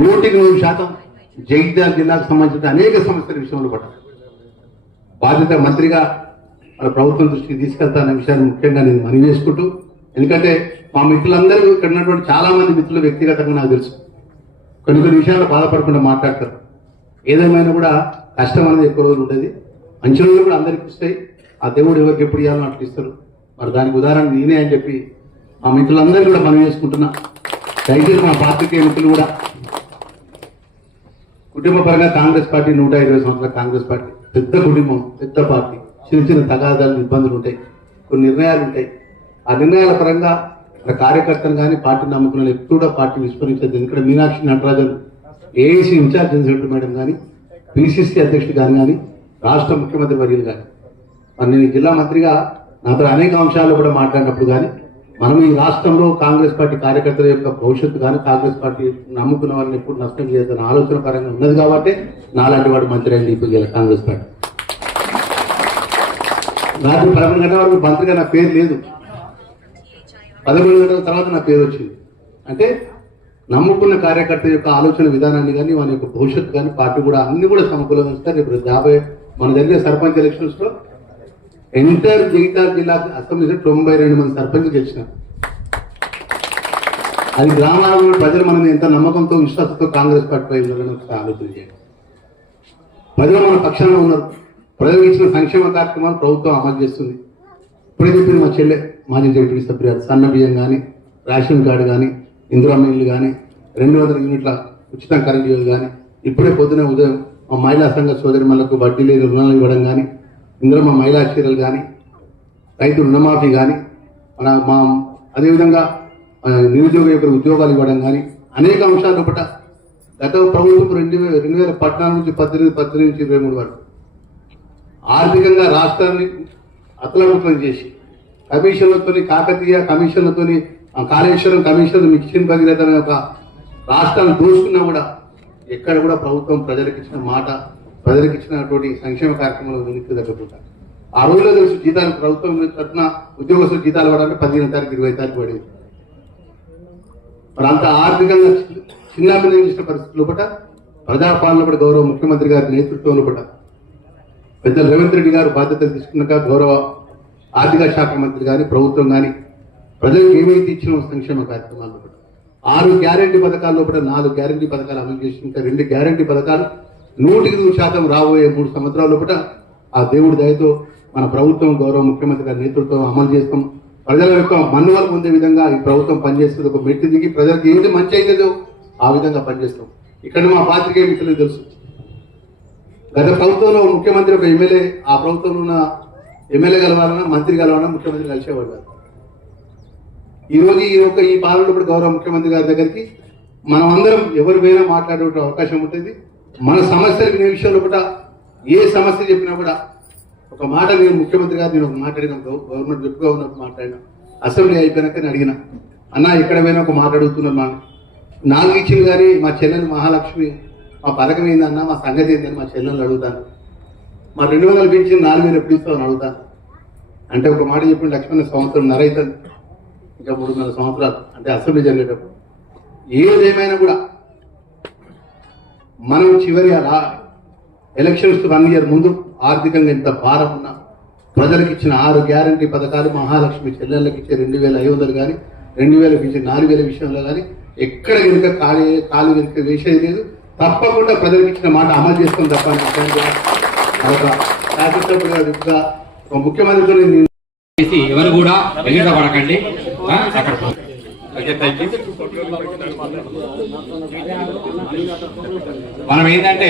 100% జగిత్యాల జిల్లాకు సంబంధించిన అనేక సమస్యల విషయంలో కూడా బాధ్యత మంత్రిగా మన ప్రభుత్వం దృష్టికి తీసుకెళ్తానన్న విషయాన్ని ముఖ్యంగా నేను మనవి చేసుకుంటూ, ఎందుకంటే మా మిత్రులందరూ ఇక్కడ ఉన్నటువంటి చాలా మంది మిత్రులు వ్యక్తిగతంగా నాకు తెలుసు, కొన్ని విషయాలు బాధపడకుండా మాట్లాడతారు. ఏదేమైనా కూడా కష్టం అనేది ఎక్కువ రోజులు ఉండేది, మంచి రోజులు కూడా అందరికీ వస్తాయి. ఆ దేవుడు ఎవరికి ఎప్పుడు ఇవ్వాలని అట్లా ఇస్తారు. మరి దానికి ఉదాహరణ నేనే అని చెప్పి మా మిత్రులందరూ కూడా మనవి చేసుకుంటున్నా. దయచేసి మా పార్టీకి మిత్రులు కూడా కుటుంబ పరంగా కాంగ్రెస్ పార్టీ 120 సంవత్సరాల కాంగ్రెస్ పార్టీ పెద్ద కుటుంబం, పెద్ద పార్టీ, చిన్న తగాదాలు, ఇబ్బందులు ఉంటాయి, కొన్ని నిర్ణయాలు ఉంటాయి. ఆ నిర్ణయాల పరంగా కార్యకర్తలు కానీ పార్టీ నమ్ముకున్న ఎప్పుడు కూడా పార్టీ విస్మరించదు. ఎందుకంటే Meenakshi Natarajan AICC in-charge general madam కానీ, పిసిసి అధ్యక్షుడు కానీ, రాష్ట్ర ముఖ్యమంత్రి వర్యులు కానీ, మరి నేను జిల్లా మంత్రిగా నాతో అనేక అంశాలు కూడా మాట్లాడినప్పుడు కానీ, మనం ఈ రాష్ట్రంలో కాంగ్రెస్ పార్టీ కార్యకర్తల యొక్క భవిష్యత్తు కానీ, కాంగ్రెస్ పార్టీ నమ్ముకున్న వారిని ఎప్పుడు నష్టం చేయాలని ఆలోచన పరంగా ఉన్నది కాబట్టి నాలాంటి వాడు మంత్రి అయింది ఇప్పుడు కాంగ్రెస్ పార్టీ. రాత్రి 11 గంటల వరకు మంత్రిగా నా పేరు లేదు, 11 గంటల తర్వాత నా పేరు వచ్చింది. అంటే నమ్ముకున్న కార్యకర్త యొక్క ఆలోచన విధానాన్ని కానీ, వాని యొక్క భవిష్యత్తు కానీ పార్టీ కూడా అన్ని కూడా సమకూలంస్తారు. ఇప్పుడు మన జరిగే సర్పంచ్ ఎలక్షన్స్ లో ఎంటైర్ జగిత్యాల జిల్లా అసెంబ్లీలో 92 మంది సర్పంచ్ గెలిచినారు. అది గ్రామాలలో ప్రజలు మనం ఎంత నమ్మకంతో, విశ్వాసంతో కాంగ్రెస్ పార్టీ పైన ఆలోచన చేయండి. ప్రజలు మన పక్షాన ఉన్నారు. ప్రజలకు ఇచ్చిన సంక్షేమ కార్యక్రమాలు ప్రభుత్వం అమలు చేస్తుంది. ఇప్పుడే చెప్పింది మా చెల్లె మాజీ జడ్పీ సభ్యులు, సన్న బియ్యం కానీ, రేషన్ కార్డు కానీ, ఇందిరమ్మ ఇల్లు కానీ, 200 యూనిట్ల ఉచిత కరెంటు కానీ, ఇప్పుడే పొద్దున ఉదయం మా మహిళా సంఘ సోదరిమణులకు వడ్డీ లేని రుణాలు ఇవ్వడం కానీ, ఇందులో మా మహిళా చీరలు కానీ, రైతు రుణమాఫీ కానీ, మా అదేవిధంగా నిరుద్యోగ యొక్క ఉద్యోగాలు ఇవ్వడం కానీ, అనేక అంశాలు ఒకట గత ప్రభుత్వం 2014 నుంచి 18 నుంచి 23 వరకు ఆర్థికంగా రాష్ట్రాన్ని అతలాకుతలం చేసి కమిషన్లతో, కాకతీయ కమిషన్లతో, కాళేశ్వరం కమిషన్, మిక్సిన్ భగీరథ యొక్క రాష్ట్రాన్ని దోచుకున్నా కూడా ఎక్కడ కూడా ప్రభుత్వం ప్రజలకు ఇచ్చిన మాట, ప్రజలకు ఇచ్చినటువంటి సంక్షేమ కార్యక్రమాలు వెనక్కి తగ్గకుండా ఆ రోజులో తెలుసు. జీతాలు ప్రభుత్వం తరఫున ఉద్యోగస్తులు జీతాలు పడాలంటే 15 తారీఖు 20 తారీఖు పడేది. మరి అంత ఆర్థికంగా చిన్నాభిన్నం చేసిన పరిస్థితుల్లో పట ప్రజాపాలన పడి గౌరవ ముఖ్యమంత్రి గారి నేతృత్వంలో పట పెద్దలు రేవంత్ రెడ్డి గారు బాధ్యతలు తీసుకున్నాక గౌరవ ఆర్థిక శాఖ మంత్రి కానీ, ప్రభుత్వం కానీ ప్రజలకు ఏమైతే ఇచ్చిన సంక్షేమ కార్యక్రమాల్లో పట 6 గ్యారంటీ పథకాల్లో పట 4 గ్యారంటీ పథకాలు అమలు చేసి ఇంకా 2 గ్యారంటీ పథకాలు 100% రాబోయే 3 సంవత్సరాల పట ఆ దేవుడి దయతో మన ప్రభుత్వం గౌరవ ముఖ్యమంత్రి గారి నేతృత్వం అమలు చేస్తాం. ప్రజల యొక్క మన్నువలు పొందే విధంగా ఈ ప్రభుత్వం పనిచేస్తుంది. ఒక మెట్టి దిగి ప్రజలకు ఏది మంచి అయినదో ఆ విధంగా పనిచేస్తాం. ఇక్కడ మా పాత్రికేయ మిత్రులకు తెలుసు, గత ప్రభుత్వంలో ముఖ్యమంత్రి ఒక ఎమ్మెల్యే, ఆ ప్రభుత్వంలో ఉన్న ఎమ్మెల్యే కలవాలన్నా, మంత్రి కలవాలన్నా ముఖ్యమంత్రి కలిసేవాడు కాదు. ఈ పాలనలో గౌరవ ముఖ్యమంత్రి గారి దగ్గరికి మనం అందరం ఎవరి పోయినా మాట్లాడే అవకాశం ఉంటుంది. మన సమస్యలు వినే విషయంలో కూడా ఏ సమస్య చెప్పినా కూడా ఒక మాట నేను ముఖ్యమంత్రి గారు నేను ఒక మాట్లాడిన, గవర్నమెంట్ చెప్పుగా ఉన్నప్పుడు మాట్లాడినా, అసెంబ్లీ అయిపోయినాక నేను అడిగిన, అన్న ఎక్కడ పోయినా ఒక మాట అడుగుతున్నాను, మా 4 ఇచ్చింది కానీ మా చెల్లెలు మహాలక్ష్మి మా పథకం ఏందన్నా, మా సంగతి ఏందని మా చెల్లెలు అడుగుతాను, మా 200 పెంచింది 4000 ఎప్పుడు ఇస్తామని అడుగుతాను. అంటే ఒక మాట చెప్పిన లక్ష్మణ సంవత్సరం అవుతుంది, ఇంకా 3.5 సంవత్సరాలు అంటే అసెంబ్లీ జరిగేటప్పుడు. ఏదేమైనా కూడా మనం చివరి ఎలక్షన్స్ 1 ఇయర్ ముందు ఆర్థికంగా ఎంత భారం ఉన్నా ప్రజలకు ఇచ్చిన 6 గ్యారంటీ పథకాలు, మహాలక్ష్మి చెల్లెళ్ళకి ఇచ్చే 2500 కానీ, 2000 ఇచ్చే 4000 విషయంలో కానీ ఎక్కడ కనుక ఖాళీ కనుక వేసేది లేదు. తప్పకుండా ప్రజలకు ఇచ్చిన మాట అమలు చేస్తాం తప్ప ముఖ్యమంత్రితో ఎవరు కూడా పడకండి. మనం ఏంటంటే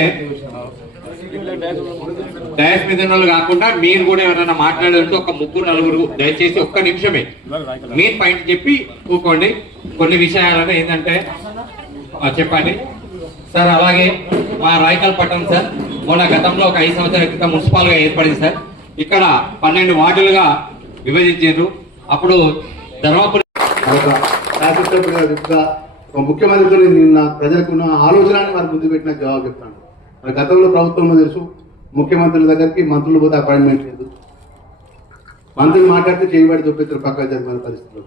డయాస్ మీద వాళ్ళు కాకుండా మీరు కూడా ఎవరైనా మాట్లాడాలంటే ఒక 3-4 దయచేసి ఒక్క నిమిషమే మెయిన్ పాయింట్ చెప్పి కూకోండి. కొన్ని విషయాలలో ఏంటంటే చెప్పండి సార్. అలాగే మా రాయకల్ పట్టణం సార్ మొన్న గతంలో ఒక 5 సంవత్సరాల క్రితం మున్సిపల్ గా ఏర్పడింది సార్. ఇక్కడ 12 వార్డులుగా విభజించారు. అప్పుడు ధర్మపురి ముఖ్యమంత్రితో నిన్న ప్రజలకు ఉన్న ఆలోచనని వారు ముందు పెట్టిన జవాబు చెప్తాను. మన గతంలో ప్రభుత్వంలో తెలుసు, ముఖ్యమంత్రుల దగ్గరికి మంత్రులు పోతే అపాయింట్మెంట్ లేదు, మంత్రులు మాట్లాడితే చేయబడి చూపిస్తారు పక్క జరిగిన పరిస్థితులు.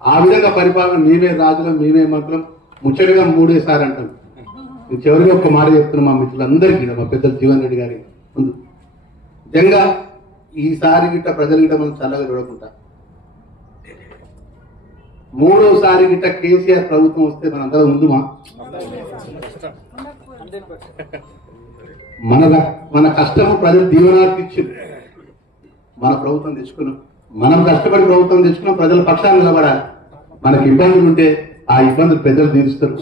ఆ విధంగా పరిపాలన మేమే రాజులం, మేమే మంత్రం, ముచ్చటగా 3 సార్ అంటాం. నేను చివరిగా ఒక మాట చెప్తున్నా మా మిత్రులందరికీ, మా పెద్దలు జీవన్ రెడ్డి గారి ముందు, నిజంగా ఈసారి గిట్ట ప్రజలు గిట్ట మనం చల్లగా చూడకుండా మూడోసారి గిట్ట కేసీఆర్ ప్రభుత్వం వస్తే మనందరం ముందుమా? మన కష్టము ప్రజలు దీవెనార్థి ఇచ్చింది, మన ప్రభుత్వం తెచ్చుకున్నాం, మనం కష్టపడి ప్రభుత్వం తెచ్చుకున్నాం, ప్రజల పక్షాన్ని నిలబడాలి. మనకి ఇబ్బందులు ఉంటే ఆ ఇబ్బందులు పెద్దలు తీరుస్తారు.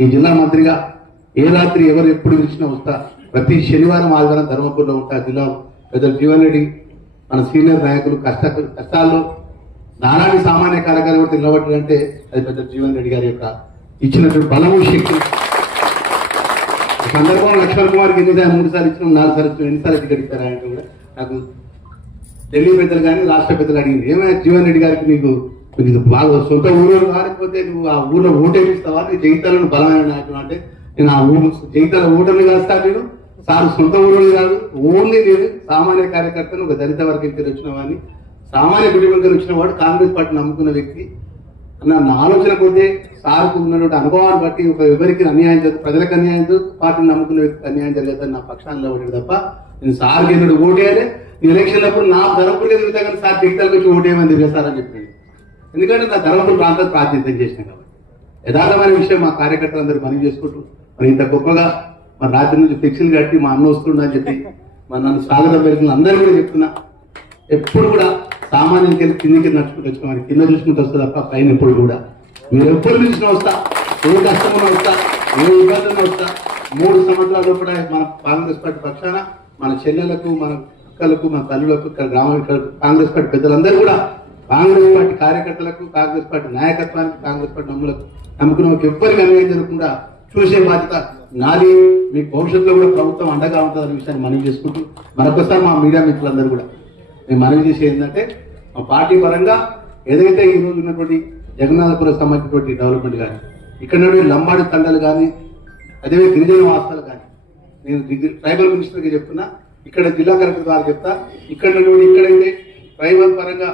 ఈ జిల్లా మంత్రిగా ఏ రాత్రి ఎవరు ఎప్పుడు పిలిచినా వస్తా, ప్రతి శనివారం ఆదివారం ధర్మపూర్లో ఉంటా. జిల్లా పెద్దలు జీవన్ రెడ్డి మన సీనియర్ నాయకులు కష్టాల్లో నారాయణ సామాన్య కార్యకర్త నిలబడ్డారంటే అది పెద్ద జీవన్ రెడ్డి గారి యొక్క ఇచ్చినటువంటి బలము శక్తి. ఈ సందర్భంలో లక్ష్మణ్ కుమార్కి 3 సార్లు ఇచ్చినాం, 4 సార్లు ఇచ్చినాం, ఎన్నిసార్లు టికెట్ ఇస్తారా అంటే కూడా నాకు ఢిల్లీ పెద్దలు కానీ రాష్ట్ర పెద్దలు అడిగింది, ఏమైనా జీవన్ రెడ్డి గారికి నీకు బాగా సొంత ఊరు కాకపోతే నువ్వు ఆ ఊర్లో ఓటేపిస్తావా, నీ జగితాలను బలమైన నాయకుడు అంటే నేను ఆ ఊరు జగితాల ఓటర్ని కాస్తా, నేను సార్ సొంత ఊరు కాదు, ఓన్లీ నేను సామాన్య కార్యకర్తను, ఒక దళిత వర్గం వచ్చిన వాడిని, సామాన్య కుటుంబం వచ్చిన వాడు, కాంగ్రెస్ పార్టీ నమ్ముకున్న వ్యక్తి నా ఆలోచన కొద్ది సార్కు ఉన్నటువంటి అనుభవాన్ని బట్టి ఒక ఎవరికి అన్యాయం జరుగుతుంది, ప్రజలకు అన్యాయం జరుగుతుంది, పార్టీని నమ్ముకున్న వ్యక్తికి అన్యాయం జరుగుతుంది నా పక్షాన్ని నిలబడ్డాడు తప్ప నేను సార్ ఎన్నుడు ఓటేయాలి. ఎలక్షన్ అప్పుడు నా ధర్మపురి తిరుగుతా కానీ సార్ టిక్టాలకు వచ్చి ఓటేయమని తిరిగేస్తారని చెప్పాడు. ఎందుకంటే నా ధర్మపురి ప్రాంతాన్ని ప్రాతినిధ్యం చేసిన కాబట్టి యథార్థమైన విషయం మా కార్యకర్తలందరూ పని చేసుకుంటూ మరి ఇంత గొప్పగా మరి రాత్రి నుంచి ఫ్లెక్సీలు కట్టి మా అన్న వస్తుండని చెప్పి మరి నన్ను స్వాగతం పెరుగుతున్న అందరూ కూడా చెప్తున్నా, ఎప్పుడు కూడా సామాన్యంకి వెళ్ళి కిందికి నడుచుకుంటూ వచ్చుకోవాలి, కింద చూసుకుంటూ వస్తుంది తప్ప పైన ఎప్పుడు కూడా మీరు ఎప్పుడు పిలిచినా వస్తా, ఏ కష్టంలో వస్తా, ఏ ఇబ్బందుల్లో వస్తా. 3 సంవత్సరాలు కూడా మన కాంగ్రెస్ పార్టీ పక్షాన మన చెల్లెలకు, మన అక్కలకు, మన తల్లులకు, ఇక్కడ కాంగ్రెస్ పార్టీ పెద్దలందరూ కూడా కాంగ్రెస్ పార్టీ కార్యకర్తలకు, కాంగ్రెస్ పార్టీ నాయకత్వానికి, కాంగ్రెస్ పార్టీ నమ్ముకున్న ఎవ్వరికి అన్యాయం జరగకుండా చూసే బాధ్యత నాది. మీకు భవిష్యత్తులో కూడా ప్రభుత్వం అండగా ఉంటుందనే విషయాన్ని మనవి చేసుకుంటూ మరొకసారి మా మీడియా మిత్రులందరూ కూడా నేను మనవి చేసేది ఏంటంటే, మా పార్టీ పరంగా ఏదైతే ఈ రోజు ఉన్నటువంటి జగన్నాథపురం సంబంధించినటువంటి డెవలప్మెంట్ కానీ, ఇక్కడ నుండి లంబాడి తండలు కానీ, అదే గిరిజన వాసాలు కానీ, నేను ట్రైబల్ మినిస్టర్కి చెప్తున్నా, ఇక్కడ జిల్లా కలెక్టర్ ద్వారా చెప్తా, ఇక్కడ నుండి ఇక్కడైతే ట్రైబల్ పరంగా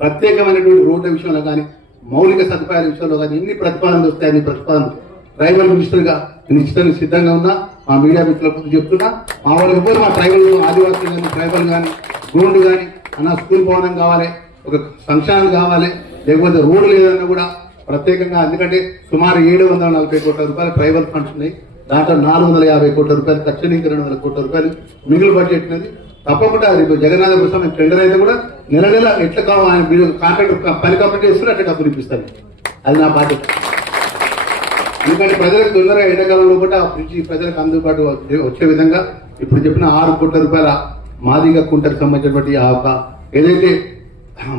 ప్రత్యేకమైనటువంటి రోడ్ల విషయంలో కానీ, మౌలిక సదుపాయాల విషయంలో కానీ ఎన్ని ప్రతిపాదనలు వస్తాయి, అన్ని ప్రతిపాదనలు ట్రైబల్ మినిస్టర్గా నిశ్చితంగా సిద్ధంగా ఉన్నా. మా మీడియా మిత్రులకు చెప్తున్నా, మా వాళ్ళు ఎవ్వరు మా ట్రైబల్ ఆదివాసులు కానీ, ట్రైబల్ కానీ, గ్రౌండ్ కానీ, అన్న స్కూల్ భవనం కావాలి, ఒక ఫంక్షన్ కావాలి, లేకపోతే రోడ్డు లేదన్నా కూడా ప్రత్యేకంగా, ఎందుకంటే సుమారు 740 కోట్ల రూపాయలు ట్రైబల్ ఫండ్స్ ఉన్నాయి, దాంట్లో 450 కోట్ల రూపాయలు ఖర్చు, 200 కోట్ల రూపాయలు మిగులు బడ్జెట్ ఉన్నది. తప్పకుండా రేపు జగన్నాథపురం కోసం టెండర్ అయితే కూడా నెల ఎట్లా కావాలి ఆయన మీరు కాంట్రాక్ట్ పని కంప్లీట్ చేస్తున్నారు, అట్లా డబ్బులు ఇప్పిస్తాను. అది నా బాధ్యత. ఎందుకంటే ప్రజలకు తొందరగా ఎండాకాలంలో కూడా బ్రిడ్జి ప్రజలకు అందుబాటు వచ్చే విధంగా ఇప్పుడు చెప్పిన 6 కోట్ల రూపాయల మాదిగ కుంటకు సంబంధించినటువంటి ఆ ఒక ఏదైతే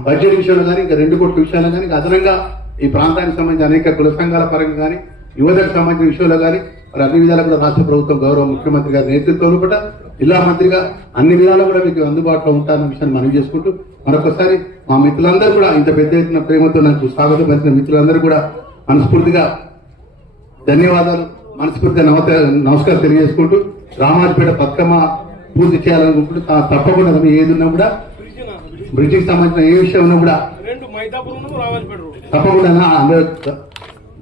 బడ్జెట్ విషయంలో కానీ, ఇంకా 2 కోట్ల విషయాల్లో కానీ, అదనంగా ఈ ప్రాంతానికి సంబంధించి అనేక కుల సంఘాల పరంగా కానీ, యువతకు సంబంధించిన విషయంలో కానీ మరి అన్ని విధాలు కూడా రాష్ట్ర ప్రభుత్వం గౌరవ ముఖ్యమంత్రి గారి నేతృత్వంలో కూడా జిల్లా మంత్రిగా అన్ని విధాలు కూడా మీకు అందుబాటులో ఉంటారన్న విషయాన్ని మనవి చేసుకుంటూ మరొకసారి మా మిత్రులందరూ కూడా ఇంత పెద్ద ఎత్తున ప్రేమతో నాకు స్వాగతం పలికిన మిత్రులందరూ కూడా మనస్ఫూర్తిగా ధన్యవాదాలు, మనస్ఫూర్తిగా నమస్కారం తెలియజేసుకుంటూ రామాజపేట బతుకమ్మ పూర్తి చేయాలనుకుంటూ తప్పకుండా ఏది ఉన్నా కూడా బ్రిడ్జికి సంబంధించిన ఏ విషయం ఉన్నా కూడా తప్పకుండా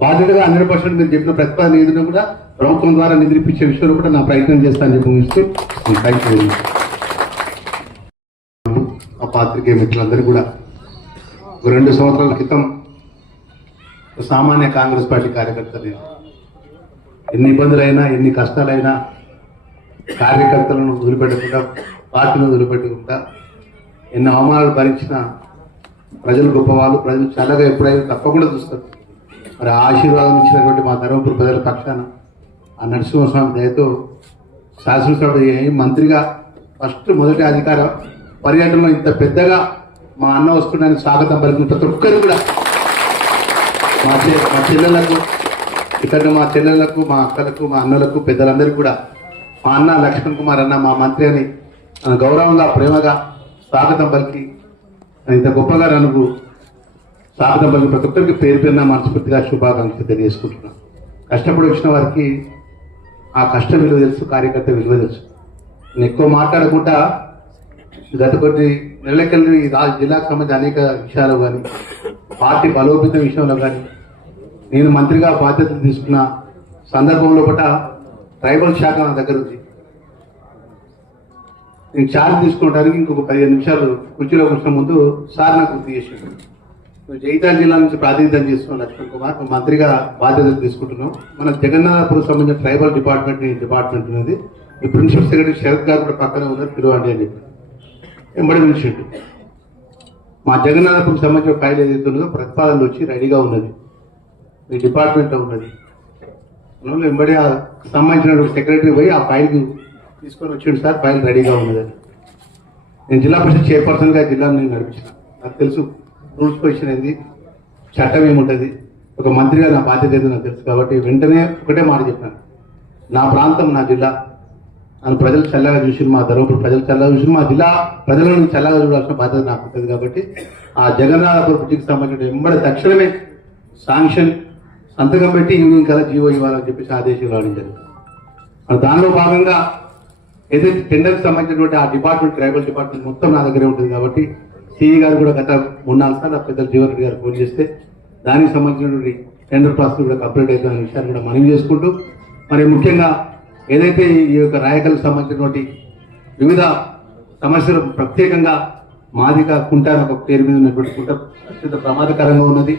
బాధ్యతగా 100% మీరు చెప్పిన ప్రతిపాదన ఏదైనా కూడా ప్రభుత్వం ద్వారా నిధులిపించే విషయంలో కూడా నా ప్రయత్నం చేస్తానని చెప్పి ఊహిస్తూ ఆ పాత్రికేయ మిత్రులందరూ కూడా 2 సంవత్సరాల క్రితం సామాన్య కాంగ్రెస్ పార్టీ కార్యకర్తలు ఎన్ని ఇబ్బందులైనా, ఎన్ని కష్టాలైనా కార్యకర్తలను వదిలిపెట్టకుండా, పార్టీని వదిలిపెట్టకుండా, ఎన్ని అవమానాలు భరించిన ప్రజలు గొప్పవాళ్ళు, ప్రజలు చల్లగా ఎప్పుడైనా తప్పకుండా చూస్తారు. మరి ఆశీర్వాదం ఇచ్చినటువంటి మా ధర్మపురి ప్రజల పక్షాన ఆ నరసింహస్వామి దయతో శాసనసభ్యుడు మంత్రిగా మొదటి అధికార పర్యటనలో ఇంత పెద్దగా మా అన్న వస్తుండని స్వాగతం పలికిన ప్రతి ఒక్కరు కూడా మా చెల్లెలకు, ఇక్కడ మా చెల్లెలకు, మా అక్కలకు, మా అన్నలకు, పెద్దలందరికీ కూడా మా అన్న లక్ష్మణ్ కుమార్ అన్న మా మంత్రి అని గౌరవంగా, ప్రేమగా స్వాగతం పలికి ఇంత గొప్పగా నన్ను స్వాగతం పలికి ప్రతి ఒక్కరికి పేరు పేరున మనస్ఫూర్తిగా శుభాకాంక్షలు తెలియజేసుకుంటున్నాను. కష్టపడి వచ్చిన వారికి ఆ కష్టం విలువ తెలుసు, కార్యకర్త విలువ తెలుసు. నేను ఎక్కువ మాట్లాడకుండా గత కొద్ది నెలలకెళ్ళి జిల్లాకు సంబంధించిన అనేక విషయాలు కానీ, పార్టీ బలోపేత విషయంలో కానీ, నేను మంత్రిగా బాధ్యతలు తీసుకున్న సందర్భంలో ఒకట ట్రైబల్ శాఖ నా దగ్గర ఉంది. నేను ఛార్జ్ తీసుకోవడానికి ఇంకొక 15 నిమిషాలు కుర్చీలో కూర్చున్న ముందు సార్ నాకు గుర్తు చేశాడు. నువ్వు జగిత్యాల జిల్లా నుంచి ప్రాతినిధ్యం చేస్తున్నావు లక్ష్మణ్ కుమార్, నువ్వు మంత్రిగా బాధ్యతలు తీసుకుంటున్నావు. మన జగన్నాథపురం సంబంధించిన ట్రైబల్ డిపార్ట్మెంట్ ఉన్నది. ఈ ప్రిన్సిపల్ సెక్రటరీ శరత్ గారు కూడా పక్కనే ఉన్నారు, పిలవండి అని చెప్పి వెంబడి పిలిచిండు. మా జగన్నాథపురం సంబంధించిన ఫైల్ ఏదైతే ఉన్నదో ప్రతిపాదనలు వచ్చి రెడీగా ఉన్నది, మీ డిపార్ట్మెంట్లో ఉన్నది. వెంబడి ఆ సంబంధించిన సెక్రటరీ పోయి ఆ ఫైల్ తీసుకొని వచ్చిండు. సార్ ఫైల్ రెడీగా ఉన్నదని. నేను జిల్లా పరిషత్ చైర్పర్సన్గా జిల్లాను నేను నడిపించిన, నాకు తెలుసు రూల్స్ పొజిషన్ ఏంది, చట్టం ఏముంటుంది, ఒక మంత్రిగా నా బాధ్యత ఏదో నాకు తెలుసు. కాబట్టి వెంటనే ఒకటే మాట చెప్పాను, నా ప్రాంతం నా జిల్లా నన్ను ప్రజలు చల్లగా చూసి, మా ధర్మపురం ప్రజలు చల్లగా చూసి, మా జిల్లా ప్రజలను చల్లగా చూడాల్సిన బాధ్యత నాకు ఉంటుంది. కాబట్టి ఆ జగన్నాథపురం బ్రిడ్జికి సంబంధించిన వెంబడి తక్షణమే శాంక్షన్ సంతకం పెట్టి ఈవినింగ్ కదా జీవో ఇవ్వాలని చెప్పేసి ఆదేశాలు రావడం జరిగింది. దానిలో భాగంగా ఏదైతే టెండర్కి సంబంధించినటువంటి ఆ డిపార్ట్మెంట్ ట్రైబల్ డిపార్ట్మెంట్ మొత్తం నా దగ్గరే ఉంటుంది. కాబట్టి సిఈ గారు కూడా గత 3-4 సార్లు పెద్దలు జీవన్ రెడ్డి గారు ఫోన్ చేస్తే దానికి సంబంధించినటువంటి టెండర్ ప్రాసెస్ కూడా కంప్లీట్ అవుతున్న విషయాన్ని కూడా మనవి చేసుకుంటూ, మరి ముఖ్యంగా ఏదైతే ఈ యొక్క రాయకల్కి సంబంధించినటువంటి వివిధ సమస్యలు ప్రత్యేకంగా మాదిక కుంట అని ఒక పేరు మీద ఉన్నటువంటి కుంట అత్యంత ప్రమాదకరంగా ఉన్నది.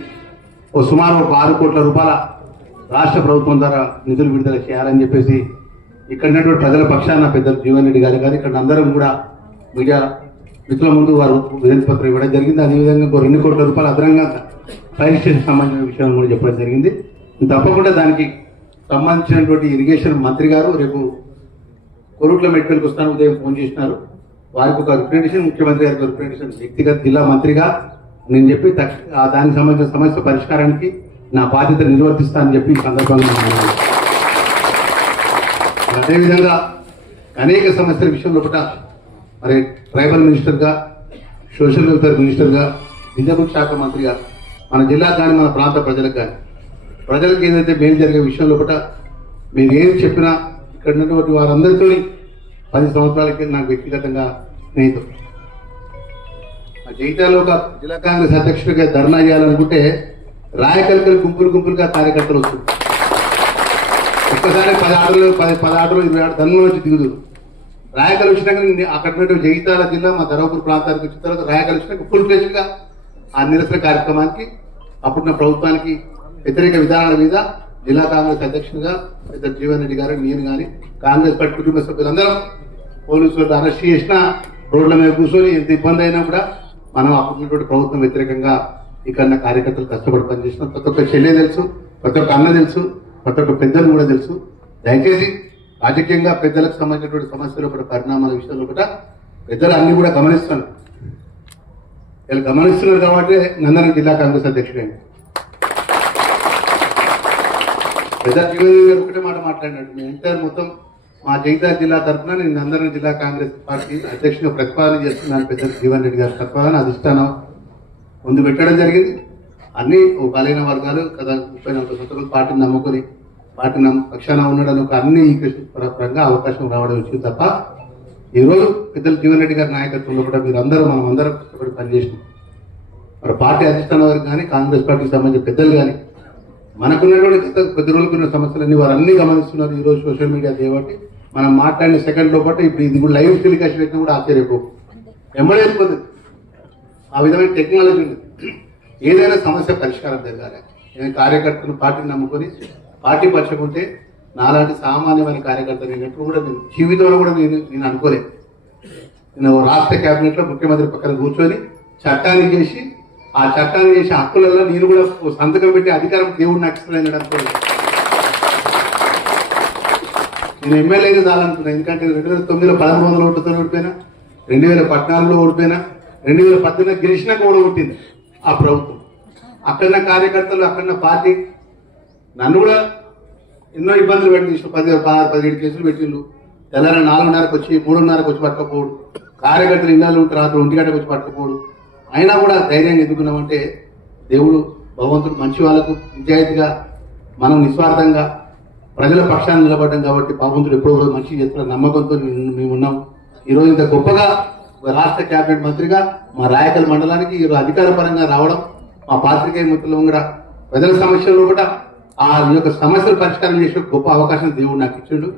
సుమారు ఒక 6 కోట్ల రూపాయల రాష్ట్ర ప్రభుత్వం ద్వారా నిధులు విడుదల చేయాలని చెప్పేసి ఇక్కడ ఉన్నటువంటి ప్రజల పక్షాన పెద్దలు జీవన్ రెడ్డి గారు ఇక్కడ అందరం కూడా మీడియా మిత్రుల ముందు వారు వినతి పత్రం ఇవ్వడం జరిగింది. అదేవిధంగా 2 కోట్ల రూపాయలు అదనంగా ఫైర్ స్టేషన్ సంబంధించిన విషయాన్ని కూడా చెప్పడం జరిగింది. తప్పకుండా దానికి సంబంధించినటువంటి ఇరిగేషన్ మంత్రి గారు రేపు కోరుట్ల మెడికల్కి వస్తాను ఉదయం ఫోన్ చేసినారు. వారికి ఒక రిప్రజెంటేషన్, ముఖ్యమంత్రి గారికి రిప్రజెంటేషన్ వ్యక్తిగత జిల్లా మంత్రిగా నేను చెప్పి దానికి సంబంధించిన సమస్య పరిష్కారానికి నా బాధ్యత నిర్వర్తిస్తానని చెప్పి ఈ సందర్భంగా అదేవిధంగా అనేక సమస్యల విషయంలో కూడా మరి ట్రైబల్ మినిస్టర్గా, సోషల్ వెల్ఫేర్ మినిస్టర్గా, విద్యాభుత్ శాఖ మంత్రిగా మన జిల్లాకు కానీ మన ప్రాంత ప్రజలకు కానీ ప్రజలకు ఏదైతే మేలు జరిగే విషయంలో కూడా మీరు ఏం చెప్పినా ఇక్కడ ఉన్నటువంటి వారందరితో 10 సంవత్సరాలకి నాకు వ్యక్తిగతంగా స్నేహితులు. జగిత్యాలలో ఒక జిల్లా కాంగ్రెస్ అధ్యక్షుడిగా ధర్నా చేయాలనుకుంటే రాయకల్కలు గుంపులుగా కార్యకర్తలు వస్తుంది. ఒక్కసారి 10 ఆటలు 20 ఆటలు ధన్మ వచ్చి దిగుదు. రాయకల్ వచ్చినాక అక్కడ జగిత్యాల జిల్లా మా ధర్మపురం ప్రాంతానికి వచ్చిన తర్వాత రాయకల్ వచ్చినాక ఫుల్ ఫ్లెజ్డ్గా ఆ నిరసన కార్యక్రమానికి అప్పుడున్న ప్రభుత్వానికి వ్యతిరేక విధానాల మీద జిల్లా కాంగ్రెస్ అధ్యక్షుడిగా పెద్ద జీవన్ రెడ్డి గారు, నేను కానీ కాంగ్రెస్ పార్టీ కుటుంబ సభ్యులందరం పోలీసులు అరెస్ట్ చేసినా రోడ్ల మీద కూర్చొని ఎంత ఇబ్బంది అయినా కూడా మనం అప్పుడున్నటువంటి ప్రభుత్వం వ్యతిరేకంగా ఇక్కడ కార్యకర్తలు కష్టపడి పనిచేసినాం. ప్రతి ఒక్క చెల్లె తెలుసు, ప్రతి ఒక్క అన్న తెలుసు, ప్రతి ఒక్క పెద్దలు కూడా తెలుసు. దయచేసి రాజకీయంగా పెద్దలకు సంబంధించినటువంటి సమస్యలు కూడా పరిణామాల విషయంలో కూడా పెద్దలు అన్ని కూడా గమనిస్తున్నారు. వీళ్ళు గమనిస్తున్నారు కాబట్టి నందన జిల్లా కాంగ్రెస్ అధ్యక్షుడైంది. పెద్ద జీవన్ గారు ఒకటే మాట మాట్లాడినట్టు నేను ఎంటైర్ మొత్తం మా జగిత్యాల జిల్లా తరఫున నేను నందన జిల్లా కాంగ్రెస్ పార్టీ అధ్యక్షుడిగా ప్రతిపాదన చేస్తున్నాను. పెద్ద జీవన్ రెడ్డి గారి ప్రతిపాదన అధిష్టానం ముందు పెట్టడం జరిగింది. అన్ని బలైన వర్గాలు కదా 30-40 సంవత్సరాలు పార్టీని నమ్ముకొని పార్టీ పక్షాన ఉండడం ఒక అన్ని పరంగా అవకాశం రావడం వచ్చింది తప్ప ఈరోజు పెద్దలు జీవన్ రెడ్డి గారి నాయకత్వంలో కూడా మీరు మనం అందరం కష్టపడి పనిచేసినాం. మరి పార్టీ అధిష్టానం వారికి కానీ కాంగ్రెస్ పార్టీకి సంబంధించిన పెద్దలు కానీ మనకున్నటువంటి కొద్ది రోజులున్న సమస్యలన్నీ వారు అన్ని గమనిస్తున్నారు. ఈరోజు సోషల్ మీడియా చేయబట్టి మనం మాట్లాడిన సెకండ్లో పాటు ఇప్పుడు ఇది కూడా లైవ్ టెలికాస్ట్ పెట్టినా కూడా ఆశ్చర్యపో వెంబడైపోతుంది. ఆ విధమైన టెక్నాలజీ ఉంది. ఏదైనా సమస్య పరిష్కారం జరగాలి. నేను కార్యకర్తను పార్టీని నమ్ముకొని పార్టీ పరచుకుంటే నాలాంటి సామాన్యమైన కార్యకర్త నేను ఎప్పుడు కూడా జీవితంలో కూడా నేను అనుకోలేదు. నేను రాష్ట్ర కేబినెట్ లో ముఖ్యమంత్రి పక్కన కూర్చొని చట్టాన్ని చేసి ఆ చట్టాన్ని చేసి హక్కులలో నేను కూడా సంతకం పెట్టి అధికారం దేవుడు నాకు ఇస్తున్నాను అనుకోలేదు. నేను ఎమ్మెల్యేగా చాలనుకున్నాను. ఎందుకంటే 2009లో 1300 ఓట్లతో ఓడిపోయినా, 2014లో ఓడిపోయినా, 2018 గెలిచినాక ఓడగొట్టింది ఆ ప్రభుత్వం. అక్కడున్న కార్యకర్తలు, అక్కడున్న పార్టీ నన్ను కూడా ఎన్నో ఇబ్బందులు పెట్టి 16-17 కేసులు పెట్టిండు. తెల్లారి 4:30కు వచ్చి 3:30కు వచ్చి పట్టుకపోడు, కార్యకర్తలు ఇన్నాళ్ళు ఉంటే రాత్రి 1 గంటకు వచ్చి పట్టుకపోడు. అయినా కూడా ధైర్యంగా ఎదుర్కొన్నామంటే దేవుడు భగవంతుడు మంచి వాళ్ళకు నిజాయితీగా మనం నిస్వార్థంగా ప్రజల పక్షాన్ని నిలబడ్డాం కాబట్టి భగవంతుడు ఎప్పుడో కూడా మంచి చేస్తున్న నమ్మకంతో మేము ఉన్నాం. ఈరోజు ఇంత గొప్పగా రాష్ట్ర కేబినెట్ మంత్రిగా మా రాయకల్ మండలానికి ఈరోజు అధికార పరంగా రావడం, మా పాత్రికేయ మిత్రులు కూడా ప్రజల సమస్యల్లో కూడా ఆ యొక్క సమస్యలు పరిష్కారం చేసే గొప్ప అవకాశం దేవుడు నాకు ఇచ్చిండు.